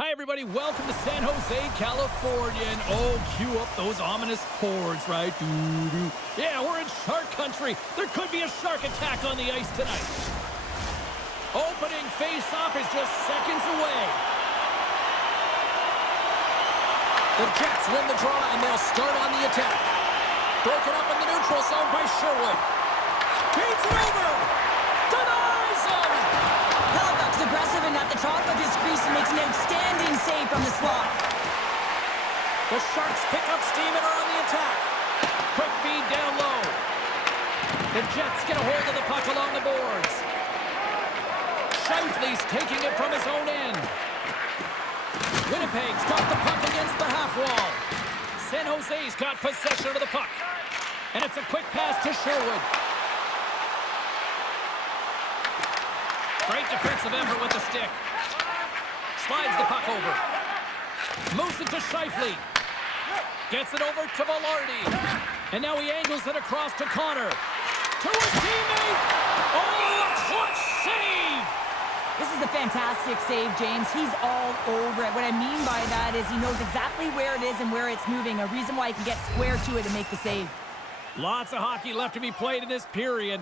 Hi, everybody. Welcome to San Jose, California. And oh, cue up those ominous horns, right? Doo-doo. Yeah, we're in shark country. There could be a shark attack on the ice tonight. Opening face-off is just seconds away. The Jets win the draw, and they'll start on the attack. Broken up in the neutral zone by Sherwood. Beats it over. Denies him. Hellebuck's aggressive and at the top of his crease and makes an outstanding save from the slot. The Sharks pick up steam and are on the attack. Quick feed down low. The Jets get a hold of the puck along the boards. Scheifele's taking it from his own end. Winnipeg's got the puck against the half wall. San Jose's got possession of the puck. And it's a quick pass to Sherwood. Great defensive effort with the stick. Slides the puck over. Moves it to Scheifele. Gets it over to Velarde. And now he angles it across to Connor. To his teammate. Oh, a clutch save! This is a fantastic save, James. He's all over it. What I mean by that is he knows exactly where it is and where it's moving. A reason why he can get square to it and make the save. Lots of hockey left to be played in this period.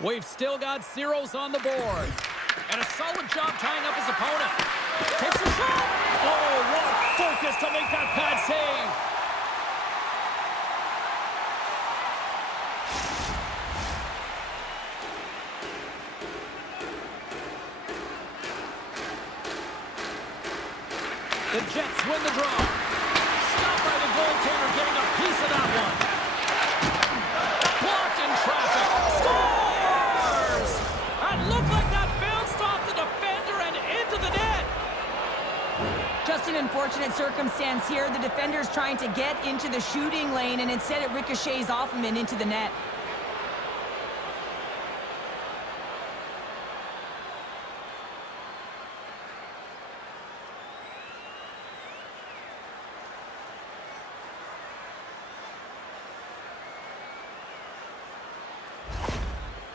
We've still got zeros on the board. And a solid job tying up his opponent. Takes a shot. Oh, what focus to make that pad save. The Jets win the draw. Stopped by the goaltender, getting a piece of that one. Blocked in traffic. Scores! That looked like that bounced off the defender and into the net. Just an unfortunate circumstance here. The defender's trying to get into the shooting lane, and instead it ricochets off him and into the net.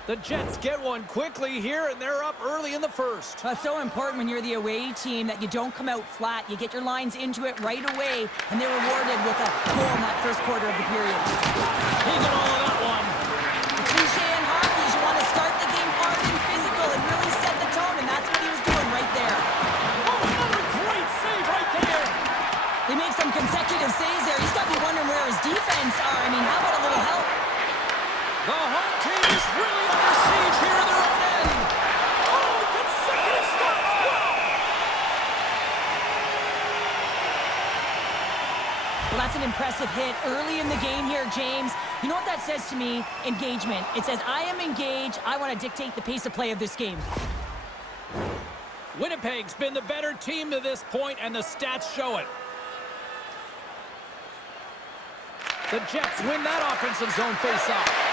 The Jets get one quickly here, and they're up early in the first. That's so important when you're the away team that you don't come out flat. You get your lines into it right away, and they're rewarded with a goal in that first quarter of the period. He got all of that one. The cliche in hockey is you want to start the game hard and physical and really set the tone, and that's what he was doing right there. Oh, another great save right there. They make some consecutive saves there. He's got to be wondering where his defense are. I mean, how about a little help? The home team is really under siege here in their own end. Oh, consecutive stops. Wow. Well, that's an impressive hit early in the game here, James. You know what that says to me? Engagement. It says, I am engaged. I want to dictate the pace of play of this game. Winnipeg's been the better team to this point, and the stats show it. The Jets win that offensive zone faceoff.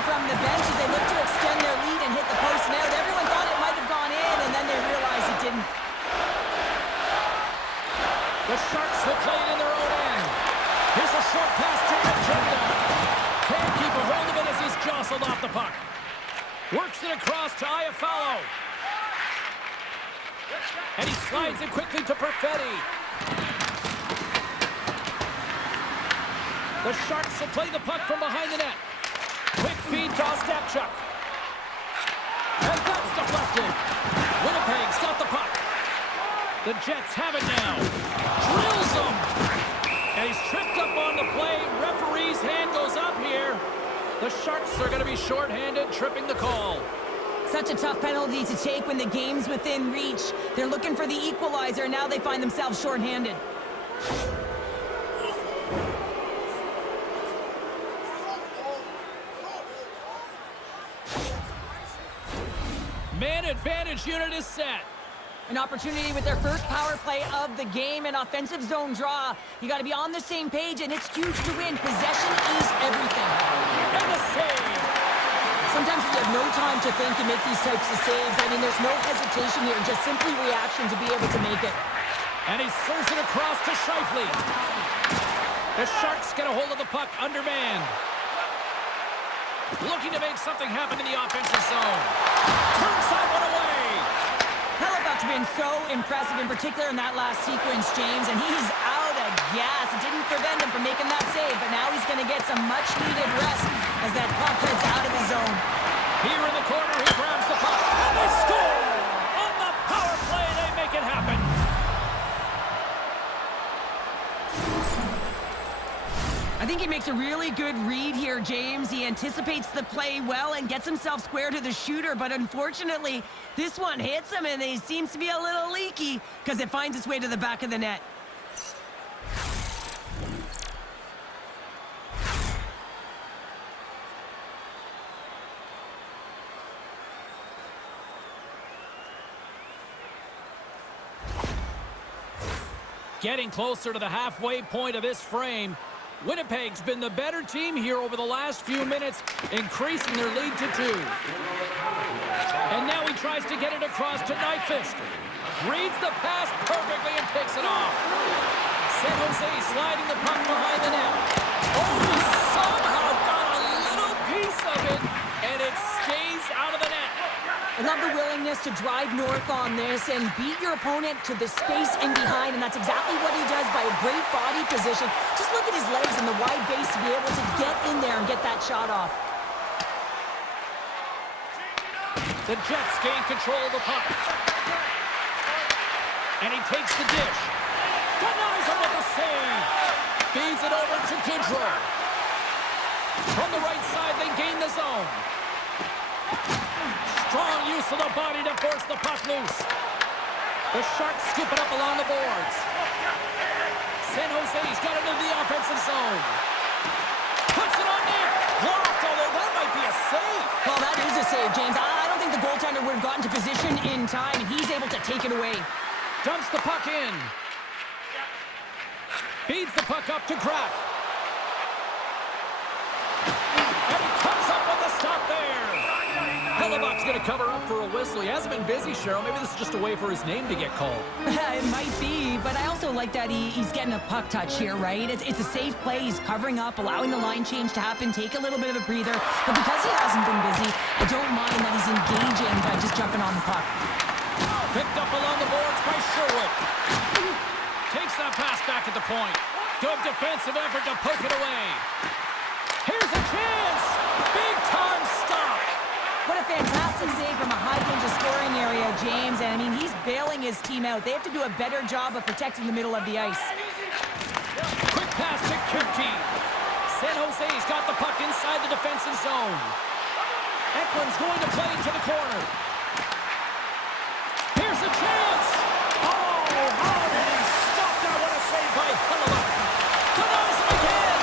From the bench as they look to extend their lead and hit the post and out. Everyone thought it might have gone in, and then they realized it didn't. The Sharks will play it in their own end. Here's a short pass to Agenda. Can't keep a hold of it as he's jostled off the puck. Works it across to Iafallo. And he slides it quickly to Perfetti. The Sharks will play the puck from behind the net. Quick feed to Ostapchuk. And that's deflected. Winnipeg's got the puck. The Jets have it now. Drills him. And he's tripped up on the play. Referee's hand goes up here. The Sharks are going to be shorthanded, tripping the call. Such a tough penalty to take when the game's within reach. They're looking for the equalizer, and now they find themselves shorthanded. Man advantage unit is set. An opportunity with their first power play of the game, an offensive zone draw. You got to be on the same page, and it's huge to win. Possession is everything. And a save. Sometimes you have no time to think and make these types of saves. I mean, there's no hesitation here, just simply reaction to be able to make it. And he serves it across to Scheifele. The Sharks get a hold of the puck undermanned. Looking to make something happen in the offensive zone. Turns that one away. Hellebuyck's been so impressive, in particular in that last sequence, James, and he's out of gas. It didn't prevent him from making that save, but now he's going to get some much-needed rest as that puck heads out of his zone. Here in the corner, he grabs the puck, and they score! On the power play, they make it happen. I think he makes a really good read here, James. He anticipates the play well and gets himself square to the shooter, but unfortunately, this one hits him, and he seems to be a little leaky because it finds its way to the back of the net. Getting closer to the halfway point of this frame. Winnipeg's been the better team here over the last few minutes, increasing their lead to 2. And now he tries to get it across to Nyquist. Reads the pass perfectly and picks it off. San Jose sliding the puck behind the net. Oh, he somehow got a little piece of it, and it stays out of the net. I love the willingness to drive north on this and beat your opponent to the space in behind, and that's exactly what he does by a great body position. Just look at his legs and the wide base to be able to get in there and get that shot off. The Jets gain control of the puck. And he takes the dish. Denies him with the save. Feeds it over to Goodrow. From the right side, they gain the zone. Strong use of the body to force the puck loose. The Sharks scoop it up along the boards. San Jose's got it into the offensive zone. Puts it on net. Blocked, although that might be a save. Well, that is a save, James. I don't think the goaltender would have gotten to position in time, and he's able to take it away. Dumps the puck in. Feeds the puck up to Kraft. And he comes up with a stop there. Hellebuyck's going to cover up for a whistle. He hasn't been busy, Cheryl. Maybe this is just a way for his name to get called. It might be, but I also like that he's getting a puck touch here, right? It's a safe play. He's covering up, allowing the line change to happen, take a little bit of a breather. But because he hasn't been busy, I don't mind that he's engaging by just jumping on the puck. Picked up along the boards by Sherwood. Takes that pass back at the point. Good defensive effort to poke it away. Here's a chance. Big time stop. What a fantastic save from a high danger scoring area, James. And I mean, he's bailing his team out. They have to do a better job of protecting the middle of the ice. Quick pass to Kirky. San Jose's got the puck inside the defensive zone. Eklund's going to play into the corner. Here's a chance. Oh, how did he stop that? What a save by Hellebuyck. Denies him again.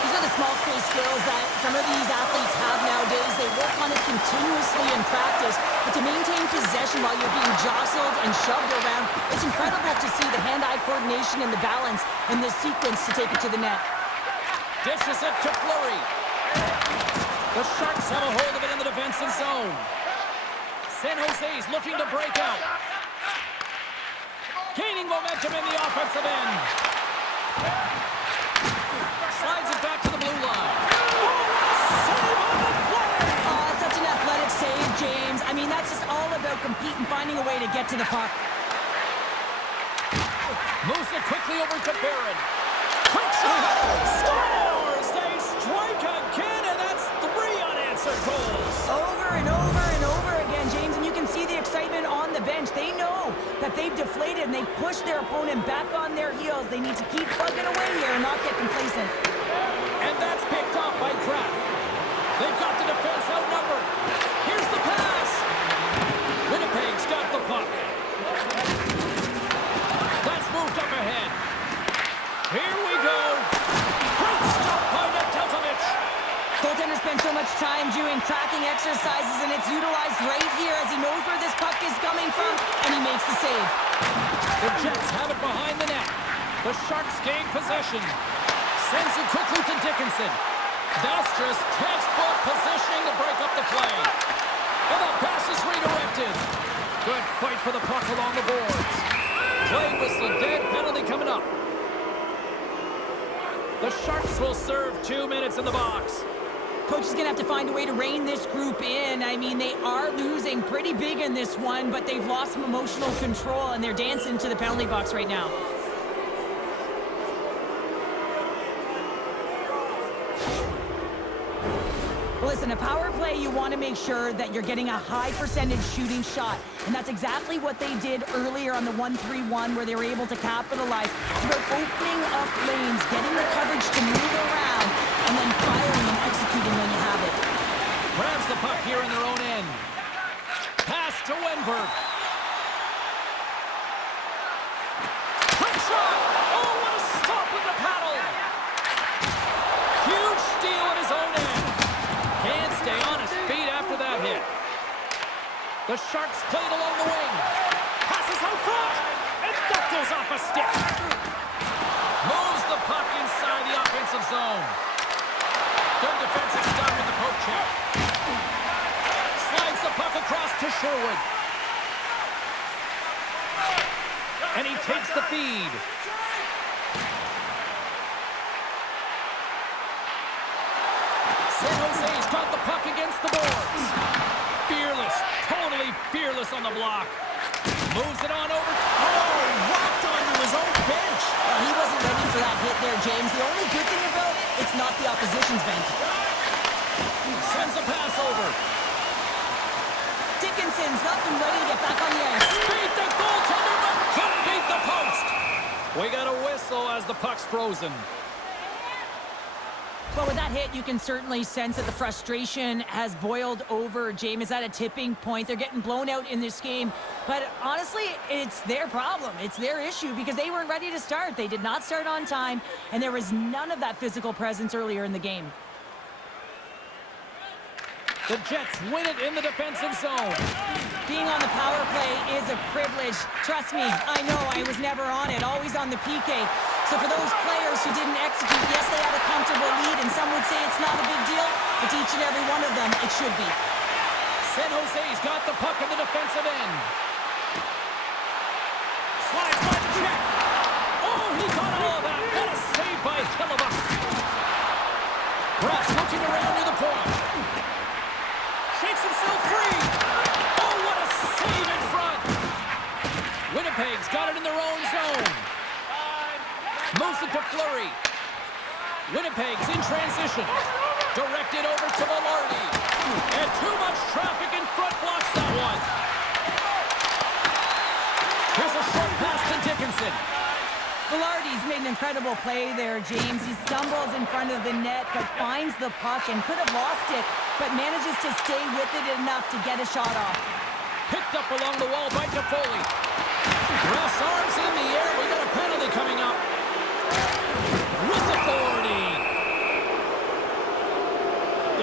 These are the small space skills that some of these athletes have nowadays. They work on it continuously in practice, but to maintain possession while you're being jostled and shoved around, it's incredible to see the hand-eye coordination and the balance in this sequence to take it to the net. Dishes it to Fleury. The Sharks have a hold of it in the defensive zone. San Jose's looking to break out. Gaining momentum in the offensive end. Slides it back to the blue line. Save on the play! Oh, it's such an athletic save, James. I mean, that's just all about competing, finding a way to get to the puck. Moves it quickly over to Barron. Quick shot! Scores! They strike again, and that's 3 unanswered goals. Over and over and over again, James, and you can see the excitement on the bench. They know that they've deflated, and they push their opponent back on their heels. They need to keep plugging away here and not get complacent. And that's picked off by Kraft. They've got the defense outnumbered. Here's the pass. Winnipeg's got the puck. That's moved up ahead. Here we go. Great stop by Nedeljkovic. Goaltender spends so much time doing tracking exercises, and it's utilized right here as he knows where this puck is coming from, and he makes the save. The Jets have it behind the net. The Sharks gain possession. Sends it quickly to Dickinson. That's just textbook positioning to break up the play. And the pass is redirected. Good fight for the puck along the boards. Play whistle dead, penalty coming up. The Sharks will serve 2 minutes in the box. Coach is going to have to find a way to rein this group in. I mean, they are losing pretty big in this one, but they've lost some emotional control, and they're dancing to the penalty box right now. Listen, a power play, you want to make sure that you're getting a high percentage shooting shot. And that's exactly what they did earlier on the 1-3-1, where they were able to capitalize. It's about opening up lanes, getting the coverage to move around, and then firing and executing when you have it. Grabs the puck here in their own end. Pass to Wenberg. Quick shot! Oh, what a stop with the paddle! Huge steal at his own end. Can't stay on his feet after that hit. The Sharks played along the wing. Passes out front. And that goes off a stick. Moves the puck inside the offensive zone. Good defensive stop with the poke check. Slides the puck across to Sherwood. And he takes the feed. San Jose's got the puck against the boards. Fearless, totally fearless on the block. Moves it on over. Oh, walked onto his own bench. He wasn't ready for that hit there, James. The only good thing about it, it's not the opposition's bench. Sends a pass over. Dickinson's not been ready to get back on the ice. Beat the goaltender, but couldn't beat the post. We got a whistle as the puck's frozen. Well, with that hit, you can certainly sense that the frustration has boiled over. James is at a tipping point. They're getting blown out in this game. But honestly, it's their problem. It's their issue because they weren't ready to start. They did not start on time, and there was none of that physical presence earlier in the game. The Jets win it in the defensive zone. Being on the power play is a privilege. Trust me, I know I was never on it, always on the PK. So for those players who didn't execute, yes, they had a comfortable lead, and some would say it's not a big deal, but to each and every one of them, it should be. San Jose's got the puck in the defensive end. Slides by the check. Oh, he got all of that. What a save by Hellebuyck. Brass looking around near the point. Shakes himself free. Oh, what a save in front. Winnipeg's got it in their own zone. Moves it to Fleury. Winnipeg's in transition. Directed over to Velarde. And too much traffic in front blocks that one. Here's a short pass to Dickinson. Velarde's made an incredible play there, James. He stumbles in front of the net, but finds the puck and could have lost it, but manages to stay with it enough to get a shot off. Picked up along the wall by Toffoli. Ref's arms in the air. We got a penalty coming up. With authority.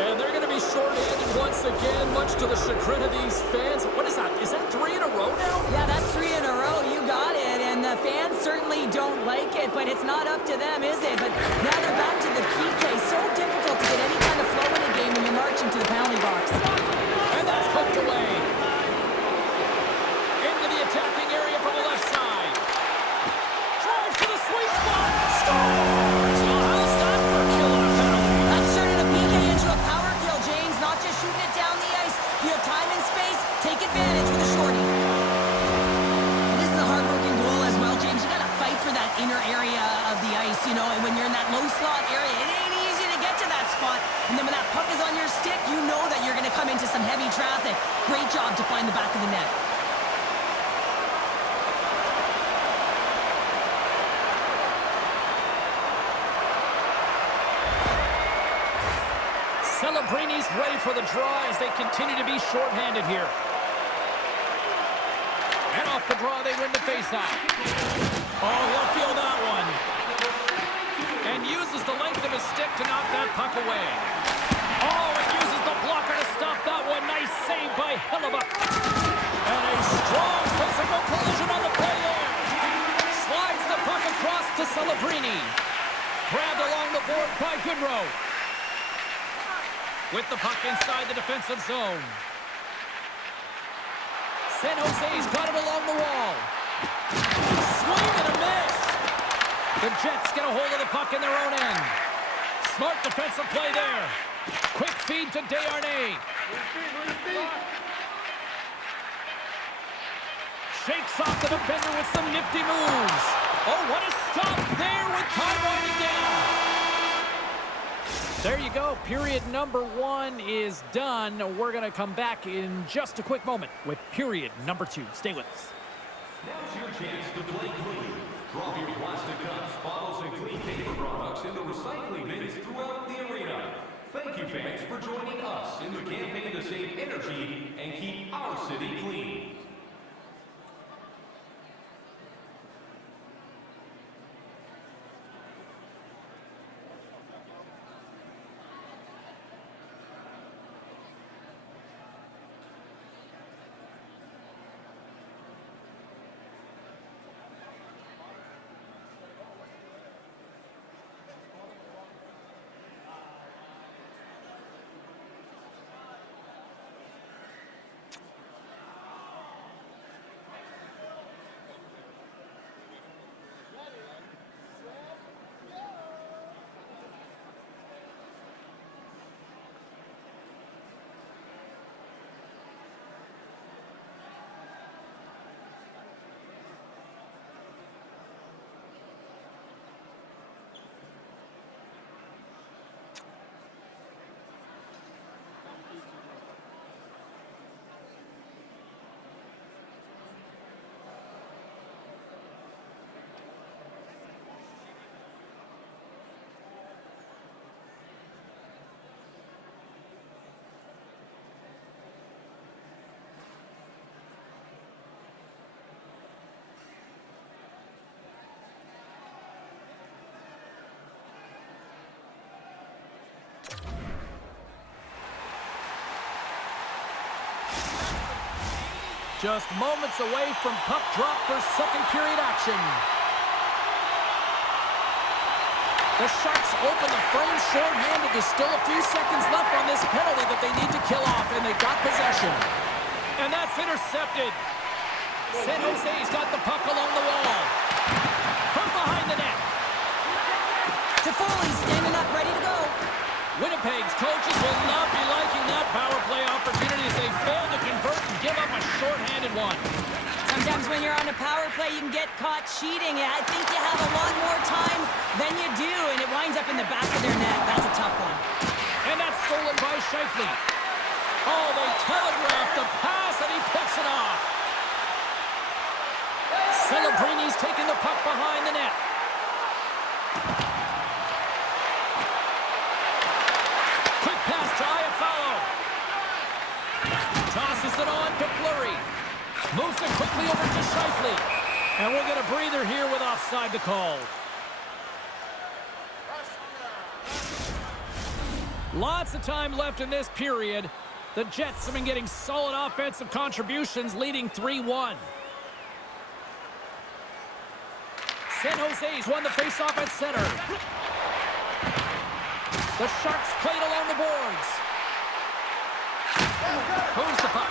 And they're going to be short-handed once again, much to the chagrin of these fans. What is that? Is that 3 in a row now? Yeah, that's 3 in a row. You got it. And the fans certainly don't like it, but it's not up to them, is it? But now they're back to the PK. So difficult to get any kind of flow in a game when you're marching to the penalty box. And that's poked away. Into the attacking area from the left side. Drives to the sweet spot. Scores! Well, how's that for killing a penalty? That's turning a PK into a power kill, James. Not just shooting it down the ice. If you have time and space, take advantage with a shorty. This is a hard-working goal as well, James. You got to fight for that inner area of the ice, you know, and when you're in that low slot area, it ain't easy to get to that spot. And then when that puck is on your stick, you know that you're going to come into some heavy traffic. Great job to find the back of the net. Celebrini's ready for the draw as they continue to be short-handed here. And off the draw, they win the faceoff. Oh, he'll feel that one. And uses the length of his stick to knock that puck away. Oh, and uses the blocker to stop that one. Nice save by Hellebuyck. And a strong physical collision on the play there. Slides the puck across to Celebrini. Grabbed along the board by Goodrow. With the puck inside the defensive zone. San Jose's got it along the wall. Swing and a miss. The Jets get a hold of the puck in their own end. Smart defensive play there. Quick feed to Desharnais. Shakes off the defender with some nifty moves. Oh, what a stop there with time winding down. There you go. Period number 1 is done. We're going to come back in just a quick moment with period number 2. Stay with us. Now's your chance to play clean. Drop your plastic cups, bottles, and clean paper products in the recycling bins throughout the arena. Thank you, fans, for joining us in the campaign to save energy and keep our city clean. Just moments away from puck drop for second period action. The Sharks open the frame short-handed. There's still a few seconds left on this penalty that they need to kill off, and they got possession. And that's intercepted. San Jose's got the puck along the wall. From behind the net. Toffoli standing up, ready to go. Winnipeg's coaches will not be liking that power play opportunity as they fail to convert and give up a short-handed one. Sometimes when you're on a power play, you can get caught cheating. I think you have a lot more time than you do, and it winds up in the back of their net. That's a tough one. And that's stolen by Scheifele. Oh, they telegraphed the pass, and he picks it off. Celebrini's taking the puck behind the net. Quick pass to Iafallo. Tosses it on to Fleury. Moves it quickly over to Scheifele. And we'll get a breather here with offside to call. Lots of time left in this period. The Jets have been getting solid offensive contributions, leading 3-1. San Jose's won the faceoff at center. The Sharks played along the boards. Moves the puck.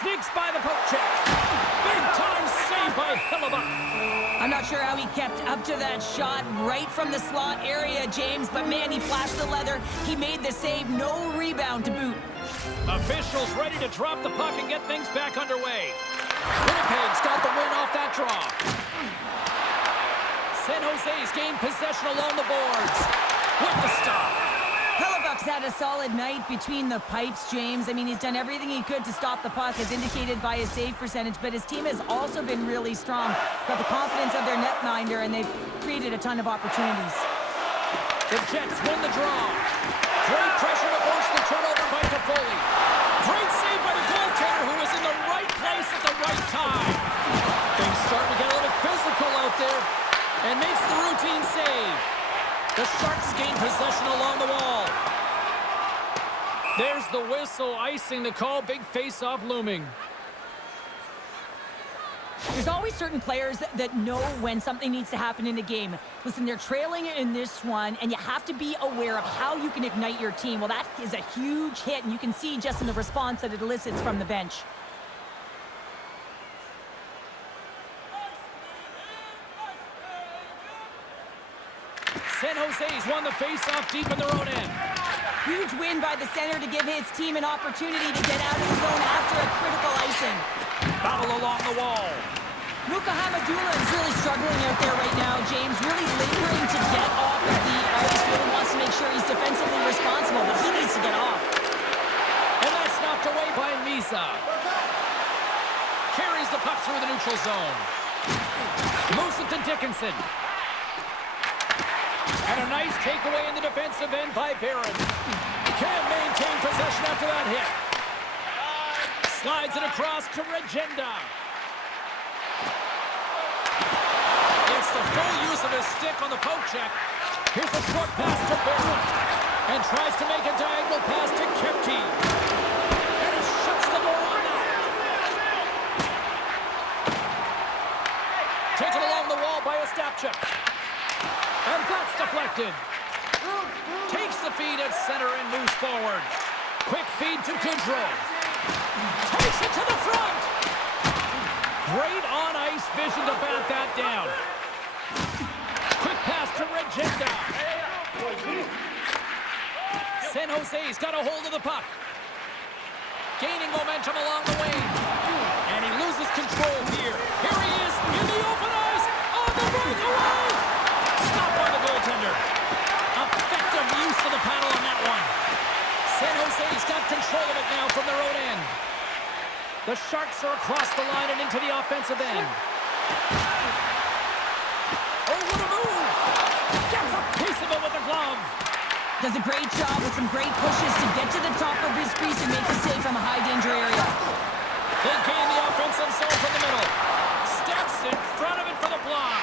Sneaks by the poke check. Big time save by Hellebuyck. I'm not sure how he kept up to that shot right from the slot area, James, but man, he flashed the leather. He made the save, no rebound to boot. Officials ready to drop the puck and get things back underway. Winnipeg's got the win off that draw. San Jose's gained possession along the boards with the stop. Hellebuyck's had a solid night between the pipes, James. I mean, he's done everything he could to stop the puck, as indicated by his save percentage, but his team has also been really strong. Got the confidence of their netminder, and they've created a ton of opportunities. The Jets win the draw. Great pressure to force the turnover by Toffoli. Great save by the goaltender, who was in the right place at the right time. Things starting to get a little physical out there, and makes the routine save. The Sharks gain possession along the wall. There's the whistle, icing the call. Big face-off looming. There's always certain players that know when something needs to happen in a game. Listen, they're trailing in this one, and you have to be aware of how you can ignite your team. Well, that is a huge hit, and you can see just in the response that it elicits from the bench. San Jose's won the face-off deep in their own end. Huge win by the center to give his team an opportunity to get out of the zone after a critical icing. Battle along the wall. Luka Hamadula is really struggling out there right now, James. Really laboring to get off of the ice. Really wants to make sure he's defensively responsible, but he needs to get off. And that's knocked away by Misa. Carries the puck through the neutral zone. Moves it to Dickinson. And a nice takeaway in the defensive end by Barron. Can't maintain possession after that hit. Slides it across to Regenda. It's the full use of his stick on the poke check. Here's a short pass to Barron. And tries to make a diagonal pass to Kipke. And he shuts the door on that. Taken along the wall by Ostapchuk. And that's deflected. Takes the feed at center and moves forward. Quick feed to Goodrow. Takes it to the front. Great on-ice vision to bat that down. Quick pass to Regenda. San Jose's got a hold of the puck. Gaining momentum along the wing. And he loses control here. Here he is in the open ice. On the breakaway. Stop by the goaltender. Effective use of the paddle on that one. San Jose's got control of it now from their own end. The Sharks are across the line and into the offensive end. Oh, what a move! Gets a piece of it with the glove. Does a great job with some great pushes to get to the top of his crease and make the save from a high-danger area. They gain the offensive zone from the middle. Steps in front of it for the block.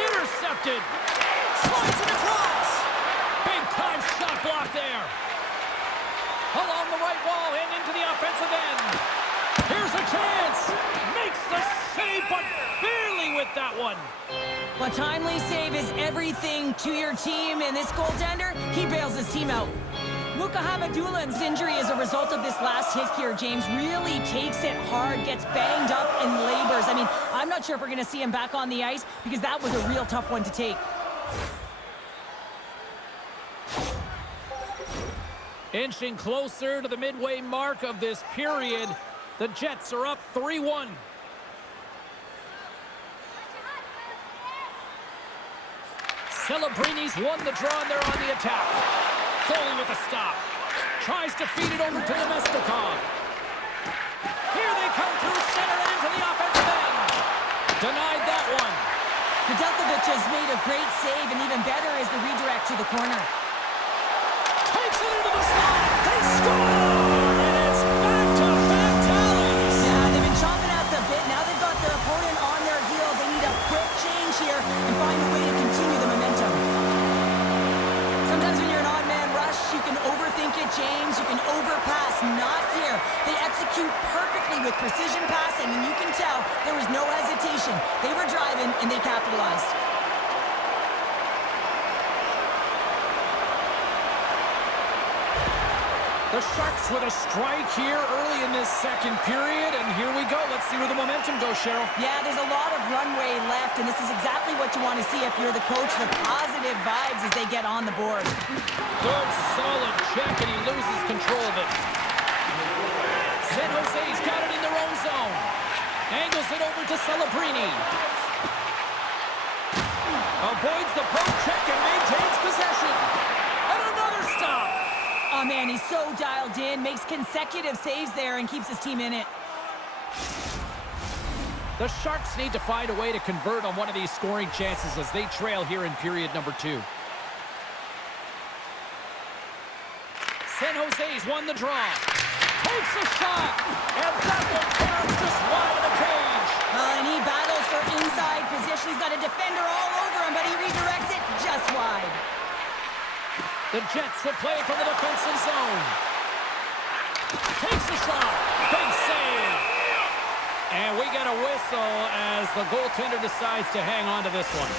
Intercepted. Slides it across. Big-time shot block there. Along the right wall and into the offensive end. Here's a chance. Makes the save, but barely with that one. A timely save is everything to your team, and this goaltender, he bails his team out. Luka Hamadula's injury as a result of this last hit here, James, really takes it hard, gets banged up and labors. I mean, I'm not sure if we're going to see him back on the ice because that was a real tough one to take. Inching closer to the midway mark of this period, the Jets are up 3-1. Celebrini's won the draw and they're on the attack. Goalie with a stop. Tries to feed it over to Nemestikov. Here they come through center and into the offensive end. Denied that one. Nedeljkovic has made a great save, and even better is the redirect to the corner. Takes it into the slot. They score! And it's back-to-back tallies. Yeah, they've been chomping at the bit. Now they've got their opponent on their heels. They need a quick change here and find a way to continue the momentum. Sometimes when you're an odd-man rush, you can overthink it, James. You can overpass. Not here. They execute perfectly with precision passing, and you can tell there was no hesitation. They were driving, and they capitalized. The Sharks with a strike here early in this second period, and here we go. Let's see where the momentum goes, Cheryl. Yeah, there's a lot of runway left, and this is exactly what you want to see if you're the coach. The positive vibes as they get on the board. Good, solid check, and he loses control of it. San Jose's got it in their own zone. Angles it over to Celebrini. Avoids the poke check and maintains possession. And another stop. Oh, man, he's so dialed in, makes consecutive saves there, and keeps his team in it. The Sharks need to find a way to convert on one of these scoring chances as they trail here in period number 2. San Jose's won the draw. Takes a shot, and that one counts just wide of the cage. And he battles for inside position. He's got a defender all over him, but he redirects it just wide. The Jets will play it from the defensive zone. Takes a shot. Big save. And we get a whistle as the goaltender decides to hang on to this one.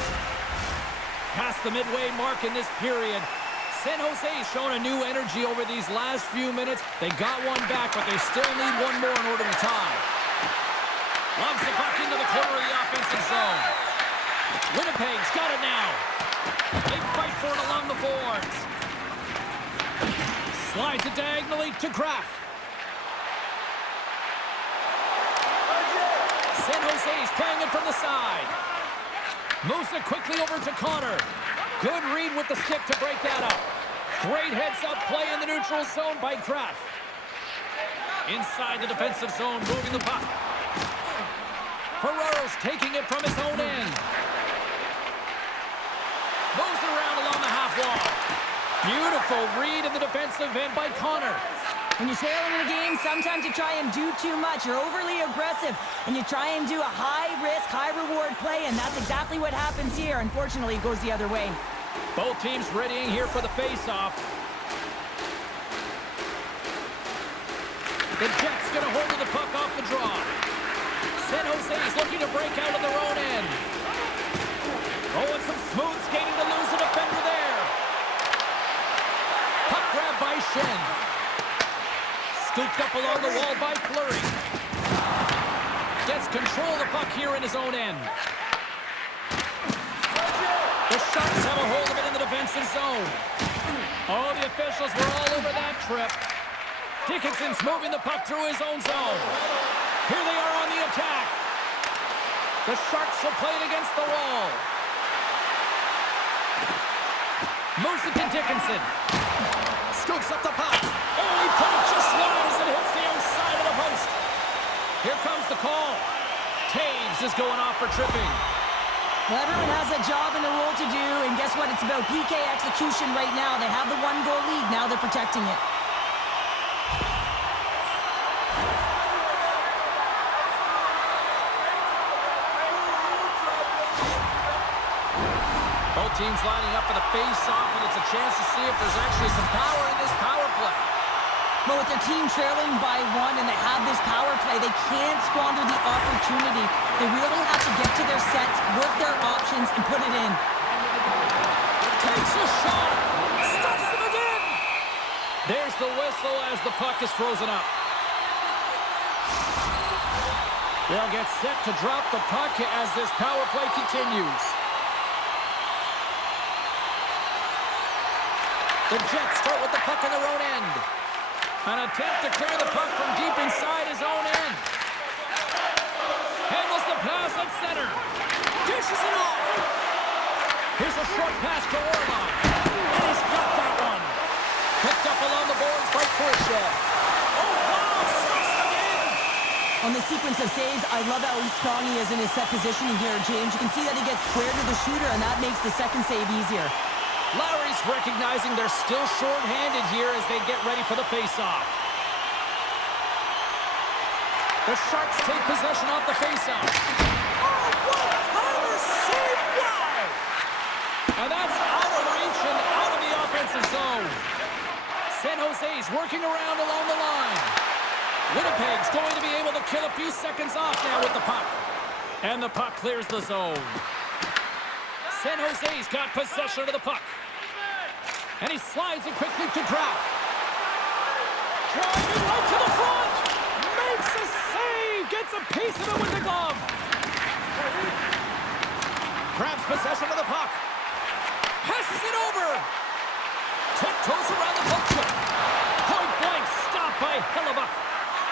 Past the midway mark in this period. San Jose's shown a new energy over these last few minutes. They got one back, but they still need one more in order to tie. Loves the puck into the corner of the offensive zone. Winnipeg's got it now. They fight for it along the boards. Slides it diagonally to Kraft. San Jose's playing it from the side. Moves it quickly over to Connor. Good read with the stick to break that up. Great heads-up play in the neutral zone by Kraft. Inside the defensive zone, moving the puck. Ferraro's taking it from his own end. Moves it around along the half wall. Beautiful read in the defensive end by Connor. When you're trailing in a game, sometimes you try and do too much. You're overly aggressive, and you try and do a high-risk, high-reward play, and that's exactly what happens here. Unfortunately, it goes the other way. Both teams readying here for the face-off. The Jets get a hold of the puck off the draw. San Jose is looking to break out of their own end. Oh, and some smooth skating to lose a defender there. Puck grab by Shen. Scooped up along the wall by Fleury. Gets control of the puck here in his own end. The Sharks have a hold of it in the defensive zone. Oh, the officials were all over that trip. Dickinson's moving the puck through his own zone. Here they are on the attack. The Sharks will play it against the wall. Moves it to Dickinson. Scoops up the puck. Oh, he put it just wide as it hits the outside of the post. Here comes the call. Taves is going off for tripping. Well, everyone has a job and a role to do, and guess what? It's about PK execution right now. They have the one-goal lead. Now they're protecting it. Both teams lining up for the face-off, and it's a chance to see if there's actually some power in this power play. But with their team trailing by 1 and they have this power play, they can't squander the opportunity. They really have to get to their sets, work their options, and put it in. Takes a shot. Stuffs him again. There's the whistle as the puck is frozen up. They'll get set to drop the puck as this power play continues. The Jets start with the puck on their own end. An attempt to clear the puck from deep inside his own end. Handles the pass at center. Dishes it off. Here's a short pass to Orlov. And he's got that one. Picked up along the boards by Khrushchev. Oh, wow! Stuffs him in. On the sequence of saves, I love how strong he is in his set positioning here, James. You can see that he gets square to the shooter, and that makes the second save easier. Lowry's recognizing they're still short-handed here as they get ready for the face-off. The Sharks take possession off the face-off. Oh, what kind of save! Wow! And that's out of reach and out of the offensive zone. San Jose's working around along the line. Winnipeg's going to be able to kill a few seconds off now with the puck. And the puck clears the zone. San Jose's got possession of the puck. And he slides it quickly to Kraft. Driving right to the front. Makes a save. Gets a piece of it with the glove. Grabs possession of the puck. Passes it over. Tiptoes around the puck check. Point blank stop by Hellebuck.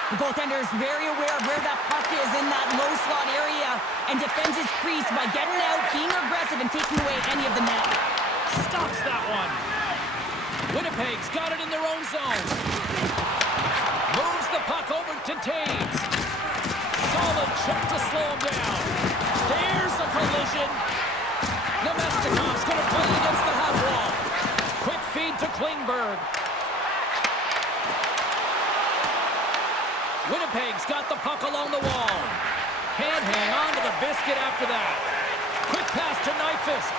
The goaltender is very aware of where that puck is in that low slot area and defends his crease by getting out, being aggressive, and taking away any of the net. Stops that one. Winnipeg's got it in their own zone. Moves the puck over to Taves. Solid check to slow him down. There's a collision. Nemestikov's going to play against the half wall. Quick feed to Klingberg. Winnipeg's got the puck along the wall. Can't hang on to the biscuit after that. Quick pass to Nyquist.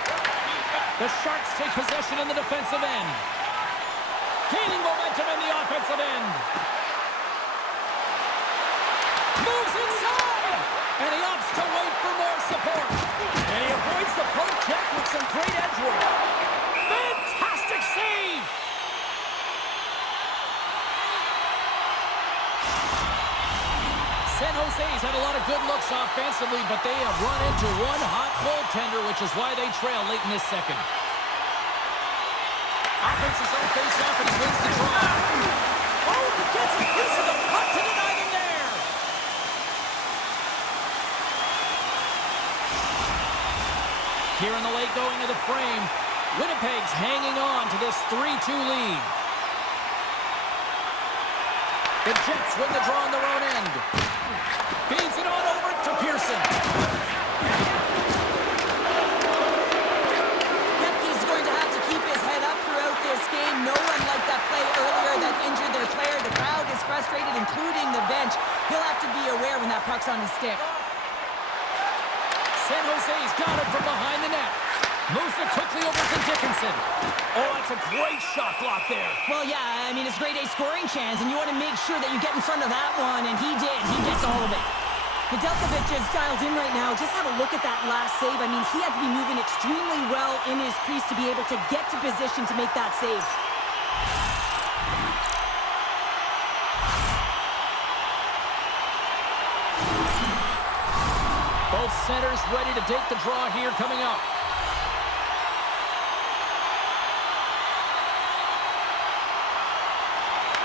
The Sharks take possession in the defensive end. Gaining momentum in the offensive end. Moves inside. And he opts to wait for more support. And he avoids the poke check with some great edge work. Fantastic save. San Jose's had a lot of good looks offensively, but they have run into one hot goaltender, which is why they trail late in this second. Offense's own face-off, and he wins the draw. Oh, he gets a piece of the puck to deny them there. Here in the late going to the frame. Winnipeg's hanging on to this 3-2 lead. The Jets win the draw on their own end. Feeds it on over to Pearson. He's going to have to keep his head up throughout this game. No one like that play earlier that injured their player. The crowd is frustrated, including the bench. He'll have to be aware when that puck's on his stick. San Jose's got it from behind the net. Moves it quickly over to Dickinson. Oh, that's a great shot block there. Well, yeah, I mean, it's grade A scoring chance, and you want to make sure that you get in front of that one, and he did. He gets all of it. Nedeljkovic is dialed in right now. Just have a look at that last save. I mean, he had to be moving extremely well in his crease to be able to get to position to make that save. Both centers ready to take the draw here coming up.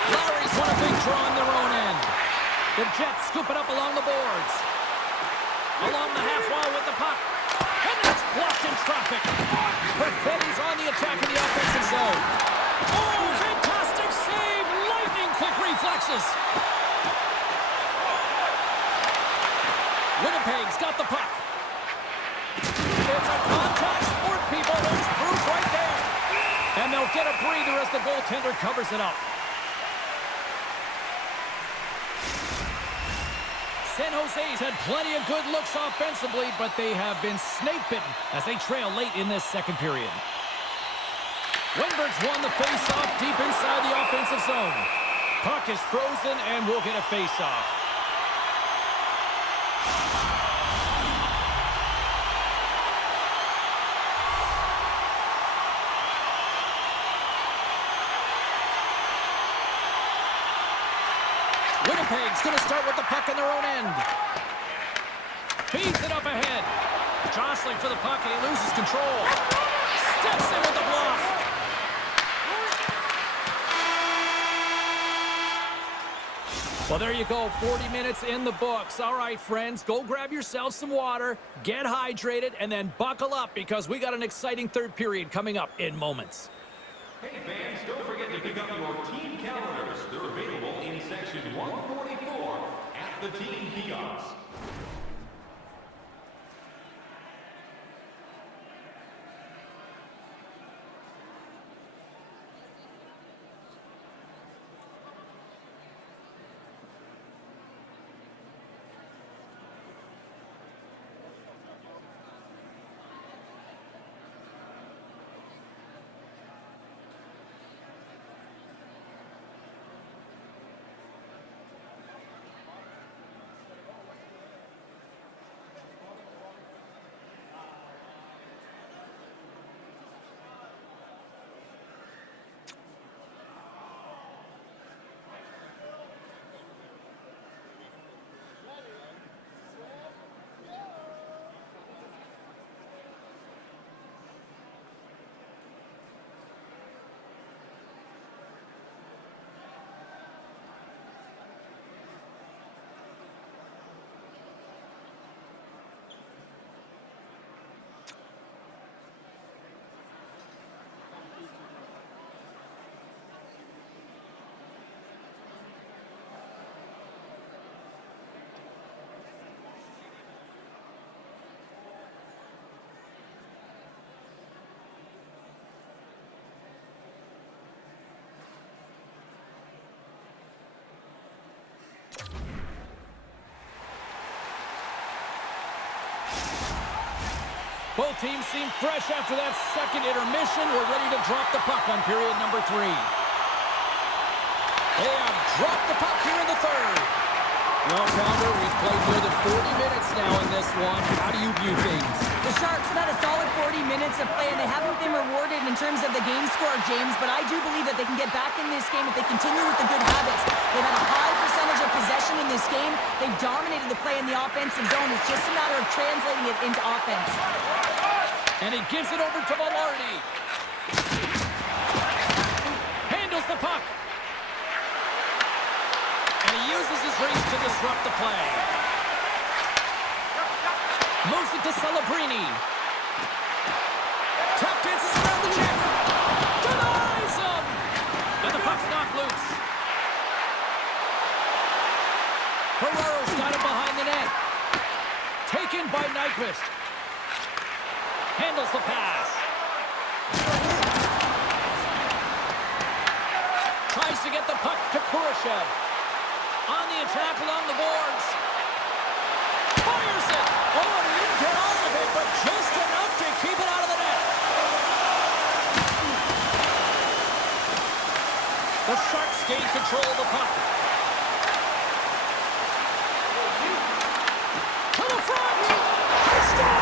Lowry's won a big draw on their own end. The Jets scoop it up along the boards. Along the half wall with the puck. And it's blocked in traffic. Perfetti's on the attack in the offensive zone. Oh, fantastic save! Lightning quick reflexes. Winnipeg's got the puck. It's a contact sport, people. There's proof right there. And they'll get a breather as the goaltender covers it up. San Jose's had plenty of good looks offensively, but they have been snake-bitten as they trail late in this second period. Wenberg's won the face-off deep inside the offensive zone. Puck is frozen and we'll get a face-off. Winnipeg's going to start with the puck on their own end. Feeds it up ahead. Jostling for the puck, and he loses control. Steps in with the block. Well, there you go. 40 minutes in the books. All right, friends, go grab yourself some water, get hydrated, and then buckle up because we got an exciting third period coming up in moments. Hey fans, don't forget to pick up your team calendars. They're available in section 144 at the team kiosk. Both teams seem fresh after that second intermission. We're ready to drop the puck on period number 3. They have dropped the puck here in the third. Well, Pounder, we've played more than 40 minutes now in this one. How do you view things? The Sharks have had a solid 40 minutes of play, and they haven't been rewarded in terms of the game score, James, but I do believe that they can get back in this game if they continue with the good habits. They've had a high percentage of possession in this game. They've dominated the play in the offensive zone. It's just a matter of translating it into offense. And he gives it over to Velarde. the puck. And he uses his reach to disrupt the play. Moves it to Celebrini. Tap dances around the check. Denies him! And the puck's knocked loose. Ferraro's got him behind the net. Taken by Nyquist. Handles the pass. Tries to get the puck to Kurashev. On the attack along the boards. Fires it! Oh, and he didn't get all of it, but just enough to keep it out of the net. The Sharks gain control of the puck. To the front! He scores!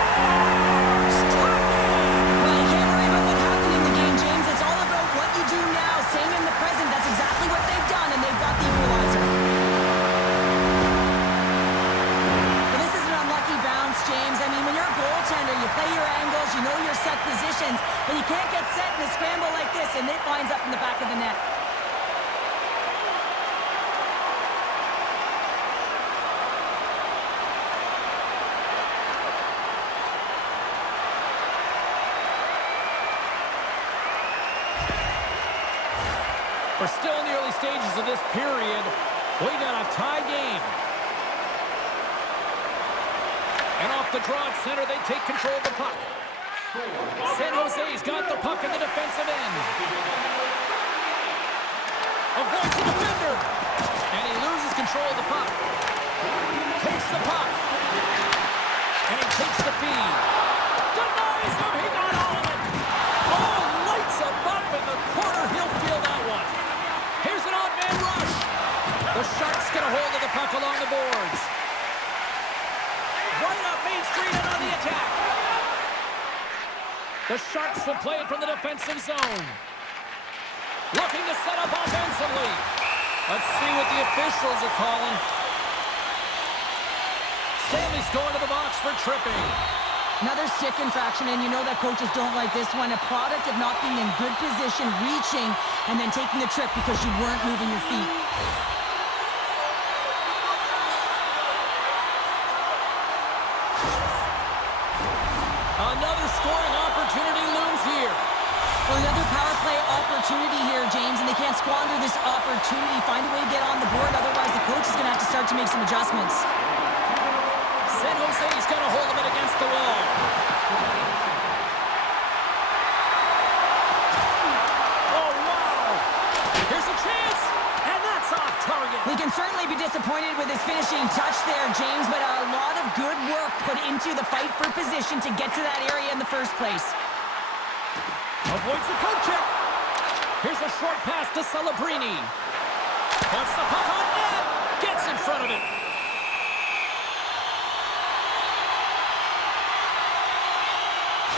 Well, you can't worry about what happened in the game, James. It's all about what you do now, staying in the present. That's exactly what they've done, and they've got the equalizer. But this is an unlucky bounce, James. I mean, when you're a goaltender, you play your angles, you know your set positions, but you can't get set in a scramble like this, and it lines up in the back of the net. We're still in the early stages of this period. We got a tie game. And off the draw at center, they take control of the puck. San Jose's got the puck in the defensive end. Avoids the defender. And he loses control of the puck. Takes the puck. And he takes the feed. Denies him. He got all of it. Oh, lights him up in the corner. He'll feel that one. Here's an odd man rush. The Sharks get a hold of the puck along the boards. Right up Main Street and on the attack. The Sharks will play it from the defensive zone. Looking to set up offensively. Let's see what the officials are calling. Stanley's going to the box for tripping. Another stick infraction, and you know that coaches don't like this one. A product of not being in good position, reaching, and then taking the trip because you weren't moving your feet. Another scoring opportunity looms here. Well, another power play opportunity here, James, and they can't squander this opportunity. Find a way to get on the board, otherwise the coach is going to have to start to make some adjustments. San Jose's got a hold of it against the wall. Oh, wow! Here's a chance, and that's off target. We can certainly be disappointed with his finishing touch there, James, but a lot of good work put into the fight for position to get to that area in the first place. Avoids the poke check. Here's a short pass to Celebrini. Puts the puck on net. Gets in front of it.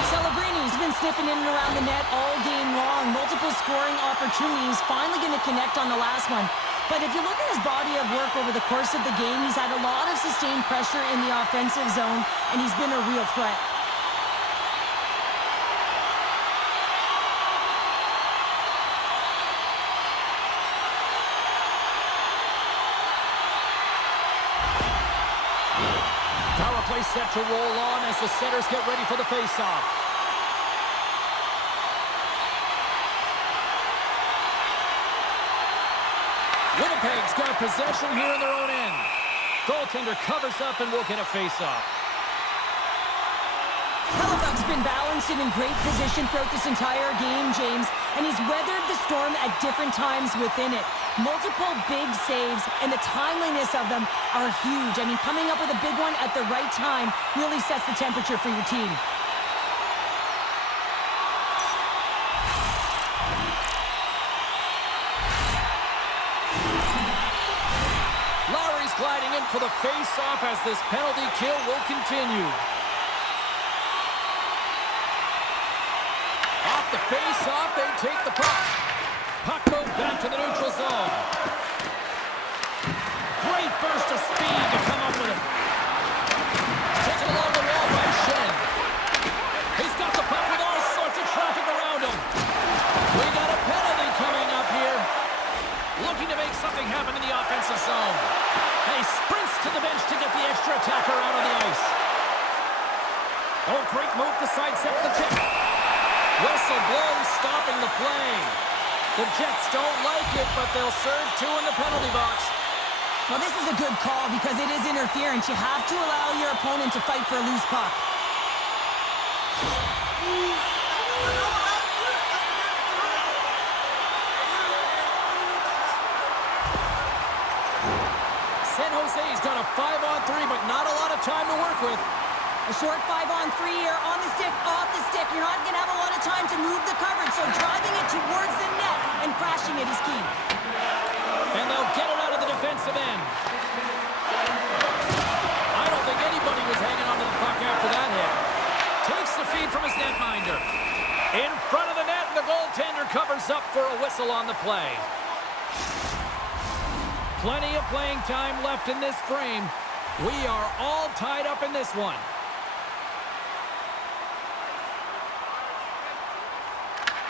Celebrini's been sniffing in and around the net all game long. Multiple scoring opportunities. Finally going to connect on the last one. But if you look at his body of work over the course of the game, he's had a lot of sustained pressure in the offensive zone, and he's been a real threat. Power play set to roll on as the setters get ready for the faceoff. Winnipeg's got possession here in their own end. Goaltender covers up and will get a faceoff. Hellebuyck's been balanced and in great position throughout this entire game, James, and he's weathered the storm at different times within it. Multiple big saves, and the timeliness of them are huge. I mean, coming up with a big one at the right time really sets the temperature for your team. Lowry's gliding in for the face-off as this penalty kill will continue. Off the face-off, they take the puck. Puck moved back to the neutral zone. Great burst of speed to come up with it. Taken along the wall by Shen. He's got the puck with all sorts of traffic around him. We got a penalty coming up here. Great move to sidestep the Jet. Whistle blows, stopping the play. The Jets don't like it, but they'll serve 2 in the penalty box. Well, this is a good call because it is interference. You have to allow your opponent to fight for a loose puck. San Jose's got a 5-on-3, but not a lot of time to work with. A short 5-on-3 here, on the stick, off the stick. You're not going to have a lot of time to move the coverage, so driving it towards the net and crashing it is key. And they'll get it out of the defensive end. I don't think anybody was hanging on to the puck after that hit. Takes the feed from his netminder. In front of the net, and the goaltender covers up for a whistle on the play. Plenty of playing time left in this frame. We are all tied up in this one.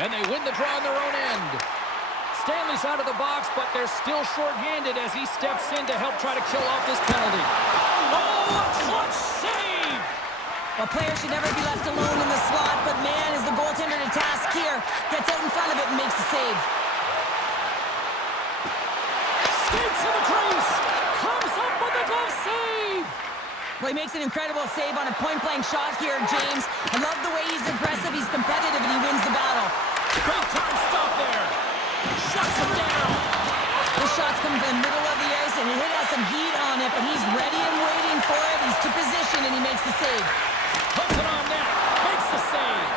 And they win the draw on their own end. Stanley's out of the box, but they're still shorthanded as he steps in to help try to kill off this penalty. Oh, a clutch save! A player should never be left alone in the slot, but man, is the goaltender to task here. Gets out in front of it and makes the save. Skates to the crease! Comes up with a glove save! Well, he makes an incredible save on a point-blank shot here, James. I love the way he's aggressive, he's competitive, and he wins the battle. Big time stop there! Shuts him down! The shot's coming from the middle of the ice, and it has some heat on it, but he's ready and waiting for it. He's to position, and he makes the save. Puts it on net. Makes the save.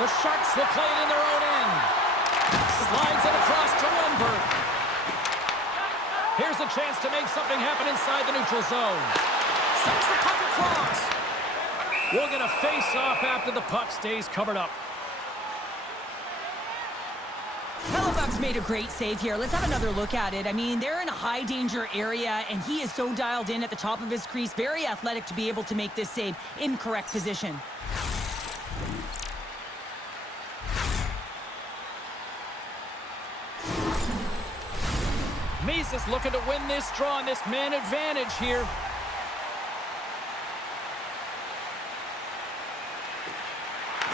The Sharks will play it in their own end. Slides it across to Wenberg. Here's a chance to make something happen inside the neutral zone. Sends the puck across. We'll get a face-off after the puck stays covered up. Hellebuck's made a great save here. Let's have another look at it. I mean, they're in a high-danger area, and he is so dialed in at the top of his crease. Very athletic to be able to make this save in correct position. Mises looking to win this draw on this man advantage here.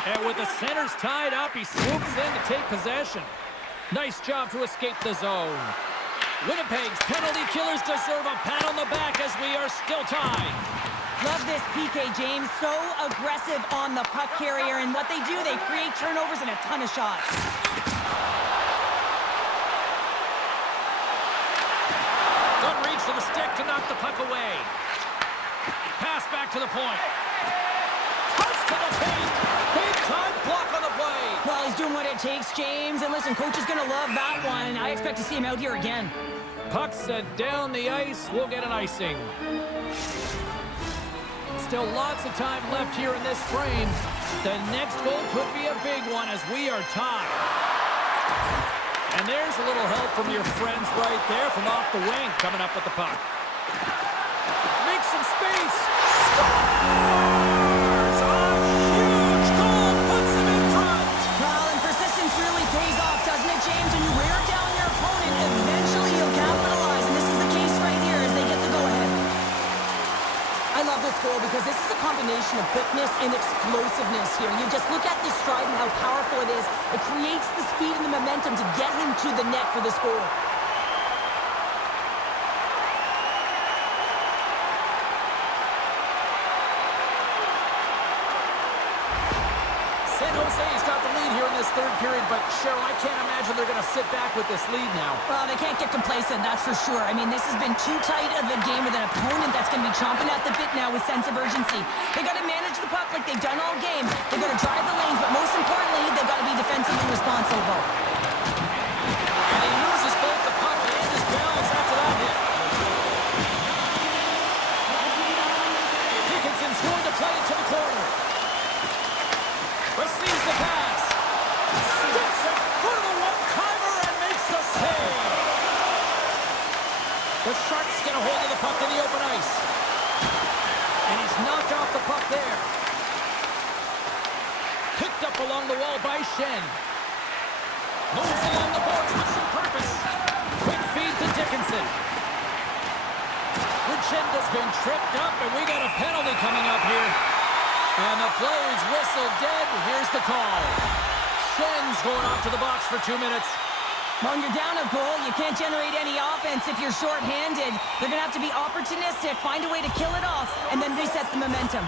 And with the centers tied up, he swoops in to take possession. Nice job to escape the zone. Winnipeg's penalty killers deserve a pat on the back as we are still tied. Love this PK, James. So aggressive on the puck carrier, and what they do, they create turnovers and a ton of shots. Good reach for the stick to knock the puck away. Pass back to the point. Cuts to the paint. Big time block on the play. Well, he's doing what it takes, James. And listen, coach is going to love that one. I expect to see him out here again. Puck set down the ice. We'll get an icing. Still lots of time left here in this frame. The next goal could be a big one as we are tied. And there's a little help from your friends right there from off the wing coming up with the puck. Make some space. Scores! A huge goal puts him in front. Well, and persistence really pays off, doesn't it, James? When you wear down your opponent, eventually you'll capitalize. And this is the case right here as they get the go-ahead. I love this goal because this is a combination of quickness and explosiveness here. You just look at this stride and how powerful it is. It creates the speed and the momentum to get him to the net for this goal. San Jose's got the lead here in this third period, but Cheryl, I can't imagine they're going to sit back with this lead now. Well, they can't get complacent, that's for sure. I mean, this has been too tight of a game with an opponent that's going to be chomping at the bit now with sense of urgency. They got to manage the puck like they've done all game. They've got to drive the lanes, but most importantly, they've got to be defensively responsible. And he loses both the puck and his balance after that hit. Dickinson's going to play it to the corner. Receives the pass. Steps it for the one-timer and makes the save. The Sharks get a hold of the puck in the open ice. And he's knocked off the puck there. Picked up along the wall by Shen. Moves along the boards with some purpose. Quick feed to Dickinson. Ruchenda's been tripped up, and we got a penalty coming up here. And the play's whistle dead. Here's the call. Schen's going off to the box for 2 minutes. When you're down a goal, you can't generate any offense if you're shorthanded. They're going to have to be opportunistic, find a way to kill it off, and then reset the momentum.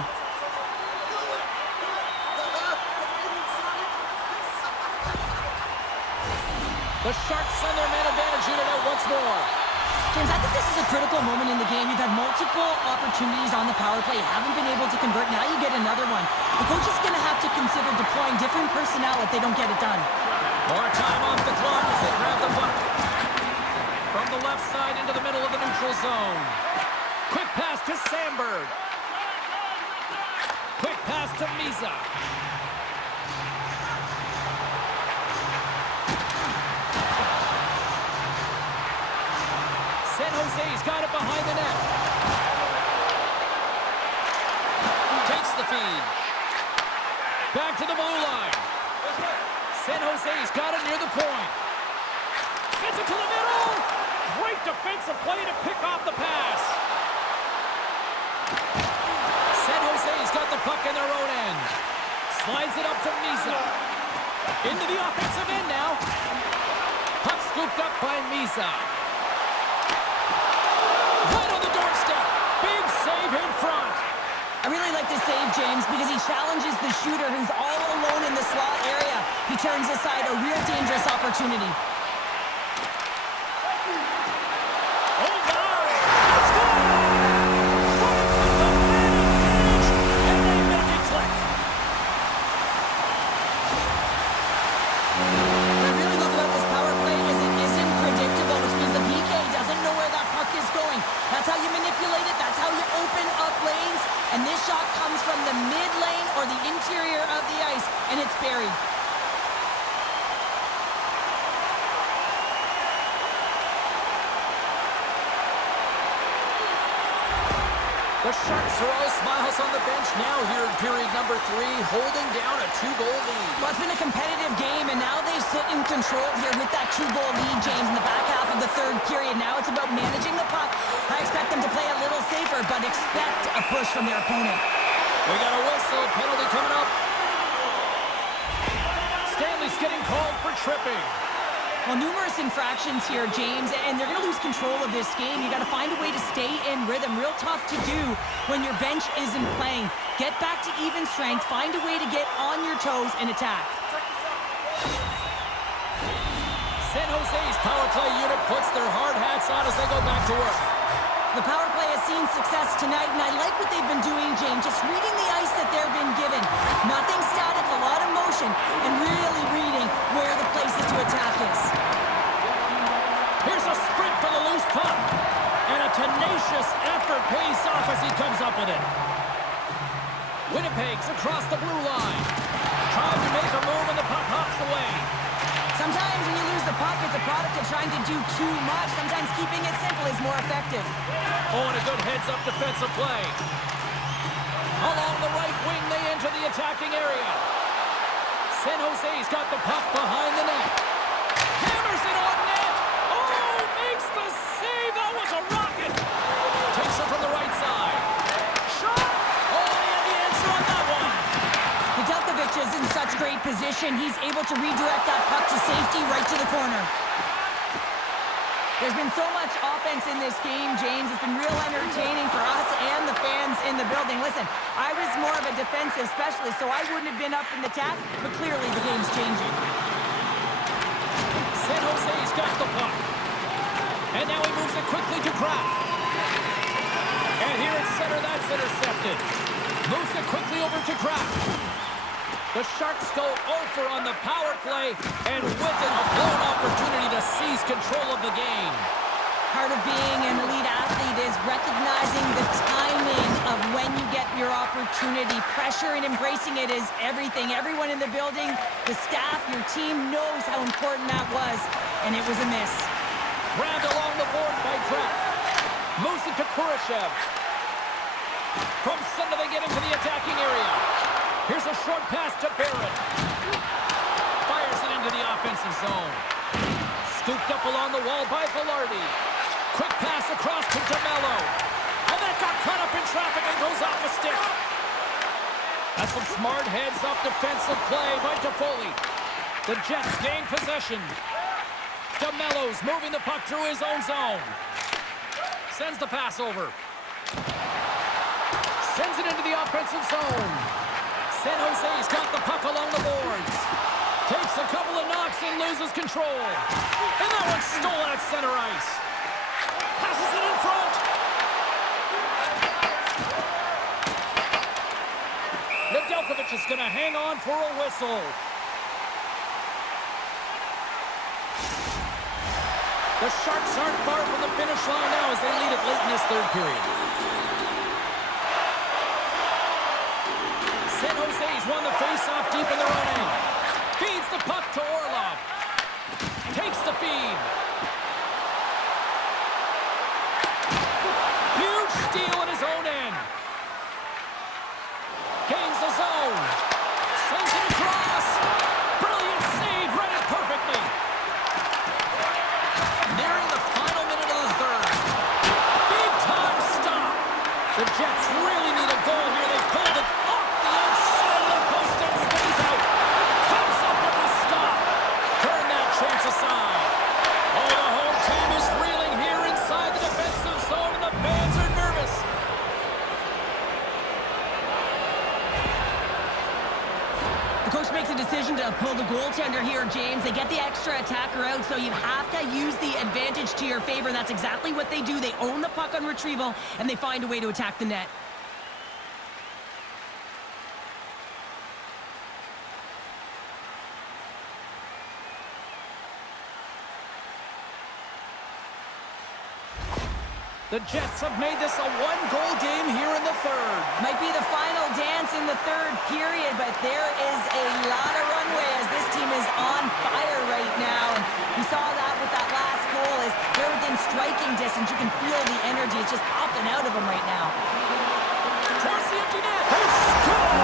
The Sharks send their man advantage unit out once more. James, I think this is a critical moment in the game. You've had multiple opportunities on the power play. You haven't been able to convert. Now you get another one. The coach is going to have to consider deploying different personnel if they don't get it done. More time off the clock as they grab the puck. From the left side into the middle of the neutral zone. Quick pass to Sandberg. Quick pass to Misa. San Jose's got it behind the net. Takes the feed. Back to the blue line. San Jose's got it near the point. Sends it to the middle. Great defensive play to pick off the pass. San Jose's got the puck in their own end. Slides it up to Misa. Into the offensive end now. Puck scooped up by Misa. Right on the doorstep. Big save in front. I really like this save, James, because he challenges the shooter who's all alone in the slot area. He turns aside a real dangerous opportunity. Oh, my! Let's go! The man advantage, and they make it click. What I really love about this power play is it isn't predictable, which means the PK doesn't know where that puck is going. That's how you manipulate it. That's how you open up lanes. And this shot comes from the mid lane or the interior of the ice, and it's buried. The Sharks are all smiles on the bench now here in period number 3, holding down a 2-goal lead. Well, it's been a competitive game, and now they sit in control here with that 2-goal lead, James, in the back half of the third period. Now it's about managing the puck. I expect them to play a little safer, but expect a push from their opponent. We got a whistle, penalty coming up. Stanley's getting called for tripping. Well, numerous infractions here, James, and they're going to lose control of this game. You got to find a way to stay in rhythm. Real tough to do when your bench isn't playing. Get back to even strength. Find a way to get on your toes and attack. San Jose's power play unit puts their hard hats on as they go back to work. The power play has seen success tonight, and I like what they've been doing, James. Just reading the ice that they've been given. Nothing static, a lot of motion, and really reading where the places to attack is. Here's a sprint for the loose puck. And a tenacious effort pays off as he comes up with it. Winnipeg's across the blue line. Trying to make a move, and the puck hops away. Sometimes when you lose the puck, it's a product of trying to do too much. Sometimes keeping it simple is more effective. Oh, and a good heads-up defensive play. Along the right wing, they enter the attacking area. San Jose's got the puck behind the net. Hammers it on net. Oh, makes the save. That was a rocket. Takes it from the right side. Shot. Oh, they had the answer on that one. Nedeljkovic is in such great position. He's able to redirect that puck to safety right to the corner. There's been so much offense in this game, James. It's been real entertaining for us and the fans in the building. Listen, I was more of a defensive specialist, so I wouldn't have been up in the tap, but clearly the game's changing. San Jose's got the puck. And now he moves it quickly to Kraft. And here at center, that's intercepted. Moves it quickly over to Kraft. The Sharks go over on the power play, and with it, a blown opportunity to seize control of the game. Part of being an elite athlete is recognizing the timing of when you get your opportunity. Pressure and embracing it is everything. Everyone in the building, the staff, your team knows how important that was, and it was a miss. Grabbed along the board by Kraft. Moves it to Kurashev. From center, they get into the attacking area. Here's a short pass to Barrett. Fires it into the offensive zone. Scooped up along the wall by Velarde. Quick pass across to DeMello. And that got caught up in traffic and goes off the stick. That's some smart heads-up defensive play by Toffoli. The Jets gain possession. DeMello's moving the puck through his own zone. Sends the pass over. Sends it into the offensive zone. San Jose's got the puck along the boards. Takes a couple of knocks and loses control. And that one's stolen at center ice. Passes it in front. Nedeljkovic is going to hang on for a whistle. The Sharks aren't far from the finish line now as they lead it late in this third period. San Jose's won the face-off deep in their own end. Feeds the puck to Orlov. Takes the feed. Huge steal in his own end. Gains the zone. Sends it across. Brilliant save. Read it perfectly. Nearing the final minute of the third. Big time stop. The Jets really need a goal here. They pulled it off the outside of the post and stays out. Comes up with the stop. Turn that chance aside. Oh, the home team is reeling here inside the defensive zone, and the fans are nervous. The coach makes a decision to pull the goaltender here, James. They get the extra attacker out, so you have to use the advantage to your favor. That's exactly what they do. They own the puck on retrieval, and they find a way to attack the net. The Jets have made this a one-goal game here in the third. Might be the final dance in the third period, but there is a lot of runway as this team is on fire right now. And we saw that with that last goal as they're within striking distance. You can feel the energy. It's just popping out of them right now. Towards the empty net. They score!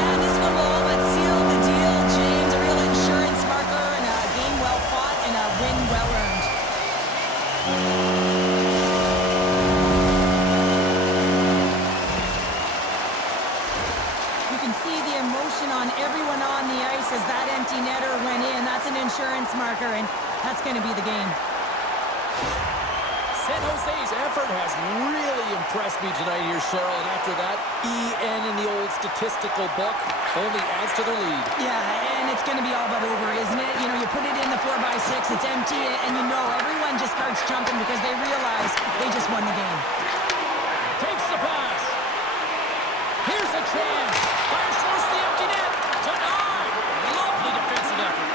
Yeah, this one will all but seal the deal, James. A real insurance marker and a game well fought and a win well earned. On everyone on the ice as that empty netter went in. That's an insurance marker, and that's going to be the game. San Jose's effort has really impressed me tonight here, Cheryl, and after that, EN in the old statistical book only adds to their lead. Yeah, and it's going to be all but over, isn't it? You know, you put it in the 4x6, it's empty, and you know everyone just starts jumping because they realize they just won the game. Takes the pass. Here's a chance. Fires towards the empty net. Denied. Lovely defensive effort.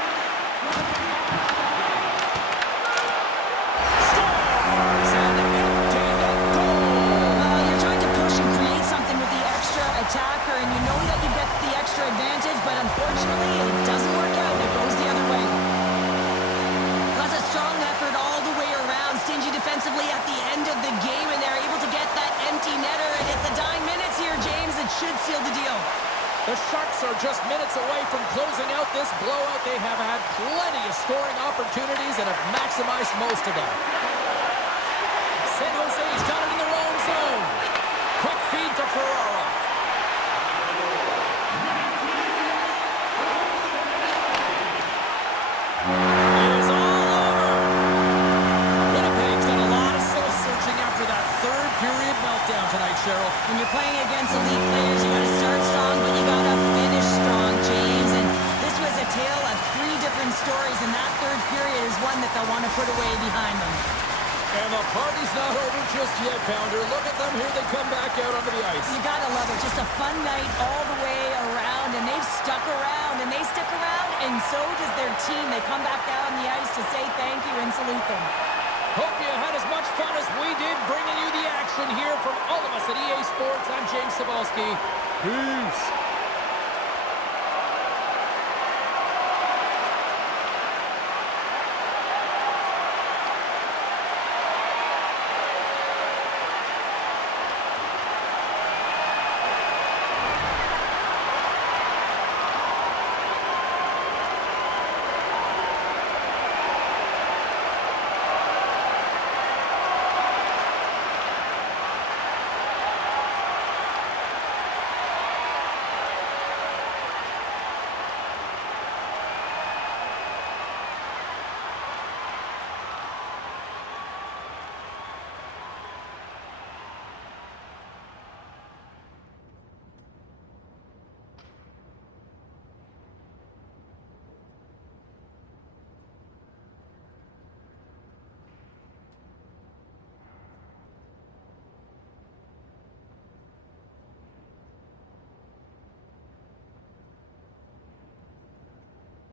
Scores! And an empty net goal. You're trying to push and create something with the extra attacker, and you know that you get the extra advantage, but unfortunately, it doesn't work out. It goes the other way. That's a strong effort all the way around. Stingy defensively at the end of the game, and they're able to get that empty netter, and it's the dying minutes here, James. It should seal the deal. The Sharks are just minutes away from closing out this blowout. They have had plenty of scoring opportunities and have maximized most of them. San Jose's got it in their own zone. Quick feed to Ferraro. It is all over. Winnipeg's done a lot of soul-searching after that third period meltdown tonight, Cheryl. When you're playing against elite players, you got to start strong, but you got to finish strong, James. And this was a tale of three different stories, and that third period is one that they'll want to put away behind them. And the party's not over just yet, Pounder. Look at them. Here they come back out onto the ice. You got to love it. Just a fun night all the way around, and they've stuck around, and they stick around, and so does their team. They come back out on the ice to say thank you and salute them. Hope you had as much fun as we did bringing you the action here from all of us at EA Sports. I'm James Cybulski. Peace.